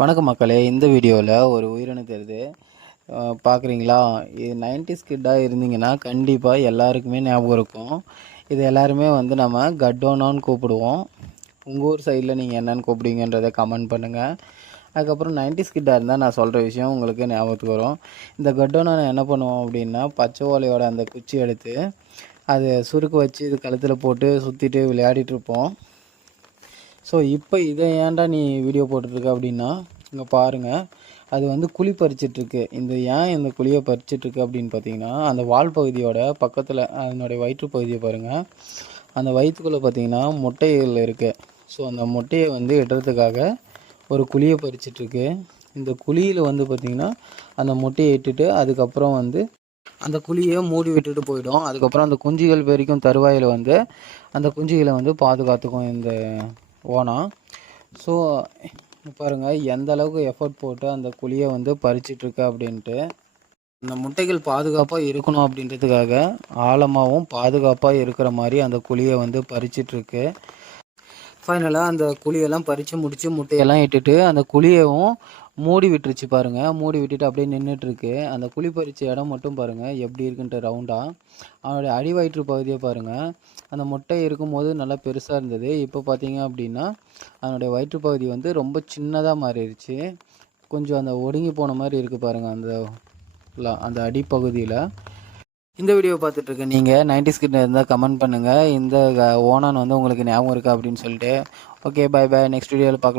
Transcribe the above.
வணக்கம் மக்களே, இந்த வீடியோவில் ஒரு உயிரின தெரியுது பார்க்குறீங்களா? இது 90s கிட்டாக இருந்தீங்கன்னா கண்டிப்பாக எல்லாருக்குமே ஞாபகம் இருக்கும். இது எல்லாருமே நம்ம கட்டோனான்னு கூப்பிடுவோம். உங்கள் ஊர் சைடில் நீங்கள் என்னென்னு கூப்பிடுவீங்கன்றதை கமெண்ட் பண்ணுங்கள். அதுக்கப்புறம் 90s கிட்டாக இருந்தால் நான் சொல்கிற விஷயம் உங்களுக்கு ஞாபகத்துக்கு வரும். இந்த கட்டோனா என்ன பண்ணுவோம் அப்படின்னா, பச்சை ஓலையோட அந்த குச்சி எடுத்து அது சுருக்கு வச்சு இது கழுத்தில் போட்டு சுற்றிட்டு விளையாடிட்டுருப்போம். ஸோ இப்போ இதை ஏன்டா நீ வீடியோ போட்டுட்ருக்க அப்படின்னா, இங்கே பாருங்கள், அது குழி பறிச்சிட்ருக்கு. இந்த குழியை பறிச்சிட்ருக்கு அப்படின்னு பார்த்தீங்கன்னா, அந்த வால் பகுதியோட பக்கத்தில் அதனுடைய வயிற்று பகுதியை பாருங்கள். அந்த வயிற்றுக்குள்ளே பார்த்தீங்கன்னா முட்டைகள் இருக்குது. ஸோ அந்த முட்டையை இடுறதுக்காக ஒரு குழியை பறிச்சிட்ருக்கு. இந்த குழியில் பார்த்திங்கன்னா அந்த முட்டையை இட்டுட்டு அதுக்கப்புறம் அந்த குழியை மூடி விட்டுட்டு போயிடும். அதுக்கப்புறம் அந்த குஞ்சுகள் பெரிக்கும் தருவாயில் அந்த குஞ்சுகளை பாதுகாத்துக்கும் இந்த ஓணம். ஸோ பாருங்கள் எந்த அளவுக்கு எஃபர்ட் போட்டு அந்த குழியை பறிச்சிட்ருக்கு அப்படின்ட்டு. அந்த முட்டைகள் பாதுகாப்பாக இருக்கணும் அப்படின்றதுக்காக ஆழமாகவும் பாதுகாப்பாக இருக்கிற மாதிரி அந்த குழியை பறிச்சிட்ருக்கு. ஃபைனலாக அந்த குழியெல்லாம் பறித்து முடித்து முட்டையெல்லாம் இட்டுட்டு அந்த குழியவும் மூடி விட்டுருச்சு பாருங்கள். மூடி விட்டுட்டு அப்படியே நின்றுட்டுருக்கு. அந்த குழி பறித்த இடம் மட்டும் பாருங்கள் எப்படி இருக்குன்ட்டு ரவுண்டாக. அவனுடைய அடி வயிற்று பகுதியை பாருங்கள். அந்த முட்டை இருக்கும்போது நல்லா பெருசாக இருந்தது. இப்போ பார்த்தீங்க அப்படின்னா அதனுடைய வயிற்று பகுதி ரொம்ப சின்னதாக மாறிடுச்சு. கொஞ்சம் அந்த ஒடுங்கி போன மாதிரி இருக்குது பாருங்கள் அந்த அடிப்பகுதியில். இந்த வீடியோ பார்த்துட்ருக்க நீங்கள் 90s கிட்ட இருந்தால் கமெண்ட் பண்ணுங்கள். இந்த ஓணான் உங்களுக்கு ஞாபகம் இருக்கா அப்படின்னு சொல்லிட்டு. Okay, bye bye. நெக்ஸ்ட் வீடியோவில் பார்க்கலாம்.